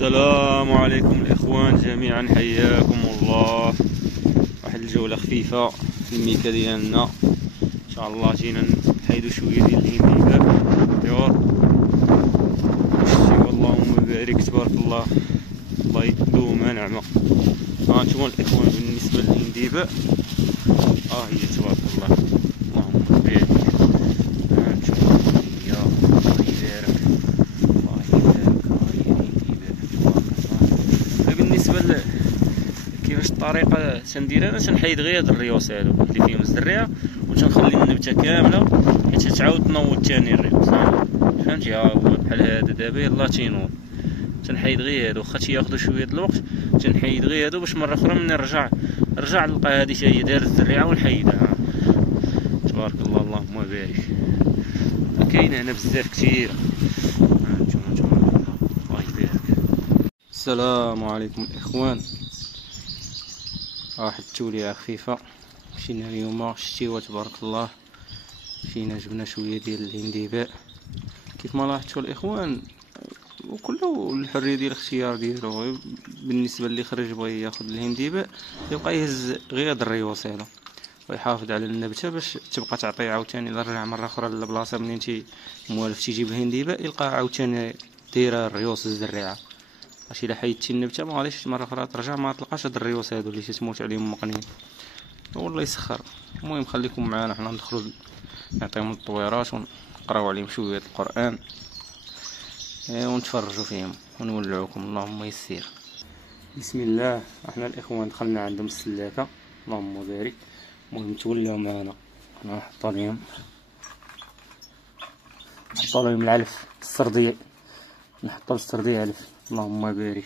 السلام عليكم الإخوان جميعا، حياكم الله. واحد الجولة خفيفة في الميكا ديالنا إن شاء الله. جينا نحيدو شوية ديال الهنديباء يور اللهم بارك تبارك الله، الله يدومها نعمة. هانتوما الإخوان بالنسبة للهنديباء هي تبارك الله، اللهم بارك. هانتوما يا الله يبارك، الله يبارك. بالنسبة كيفاش الطريقة تندير انا، تنحيد غير هاد الريوس هادو اللي فيهم الزريعة وتنخلي النبتة كاملة حيت تعاود تنوض تاني الريوس. فهمتي؟ ها هو بحال هذا دابا يلاه تينوض. تنحيد غير هادو، واخا تياخدو شوية د الوقت تنحيد غير هادو باش مرة أخرى ملي نرجع نلقى هادي تا هي دايرة الزريعة ونحيدها. تبارك الله اللهم بارك. كاينة هنا بزاف كتيرة. هانتوما تبارك الله، الله يبارك. السلام عليكم الإخوان. واحد التوليعة خفيفة مشينا اليوم شتيوة تبارك الله، مشينا جبنا شوية ديال الهنديباء كيف ما لاحظتوا الإخوان، وكله الحرية ديال الاختيار ديالو. بالنسبة اللي خرج بغى ياخد الهنديباء يبقى يهز غير هاد الريوس هذا ويحافظ على النبتة باش تبقى تعطي عاوتاني. الا رجع مرة أخرى للبلاصة منين موالف تيجيب الهنديباء يلقى عاوتاني دايرة الريوس الزريعة. ماشي الا حيدتي النبته ما غاديش مره اخرى ترجع ما تلقاش هاد الريوس هادو اللي تتموت عليهم مقنين. والله يسخر. المهم خليكم معنا، حنا ندخلوا نعطيهم الطويرات ونقراو عليهم شويه القران ونتفرجوا فيهم ونولعوكم. اللهم يسير. بسم الله. احنا الاخوان دخلنا عندهم السلاكه، اللهم بارك. المهم تولاو معنا، حنا نحطوا لهم العلف السرديع، نحطوا السرديع علف، اللهم بارك.